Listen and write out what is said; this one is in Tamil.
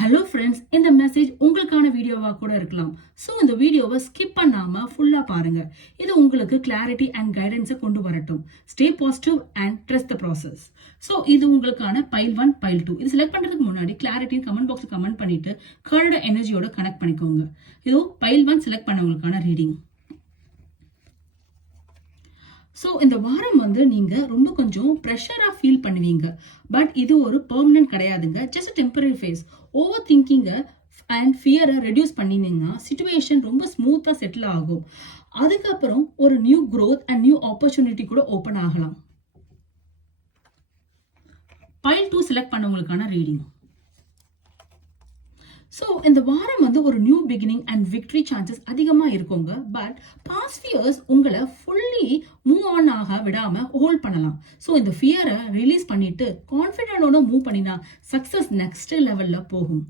ஹலோ ஃப்ரெண்ட்ஸ், இந்த மெசேஜ் உங்களுக்கான வீடியோவா கூட இருக்கலாம். ஸோ இந்த வீடியோவை ஸ்கிப் பண்ணாம ஃபுல்லா பாருங்க. இது உங்களுக்கு கிளாரிட்டி அண்ட் கைடன்ஸை கொண்டு வரட்டும். Stay positive and trust the process. So இது உங்களுக்கான பைல் 1 பைல் 2. இது செலக்ட் பண்றதுக்கு முன்னாடி கிளாரிட்டி கமெண்ட் பாக்ஸ்ல கமெண்ட் பண்ணிட்டு கார்டோட எனர்ஜியோட கனெக்ட் பண்ணிக்கோங்க. இது பைல் 1 செலக்ட் பண்ணவங்களுக்கான ரீடிங். ஸோ இந்த வாரம் நீங்க ரொம்ப கொஞ்சம் ப்ரெஷரா ஃபீல் பண்ணுவீங்க. பட் இது ஒரு பெர்மனன்ட் கிடையாதுங்க. Just temporary phase. ஓவர் திங்கிங்க அண்ட் ஃபியரை ரெடியூஸ் பண்ணினீங்கன்னா சிச்சுவேஷன் ரொம்ப ஸ்மூத்தா செட்டில் ஆகும். அதுக்கப்புறம் ஒரு new growth and new opportunity கூட ஓப்பன் ஆகலாம். பைல் 2 செலக்ட் பண்ணவங்களுக்கான ரீடிங். ஸோ இந்த வாரம் ஒரு new beginning and victory chances அதிகமாக இருக்குங்க. பட் பாஸ்ட் ஃபியர்ஸ் உங்களை ஃபுல்லி மூவ் ஆன் ஆக விடாம ஹோல்ட் பண்ணலாம். ஸோ இந்த ஃபியரை ரிலீஸ் பண்ணிட்டு கான்ஃபிடென்டோட மூவ் பண்ணினா சக்சஸ் நெக்ஸ்ட் லெவல்ல போகும்.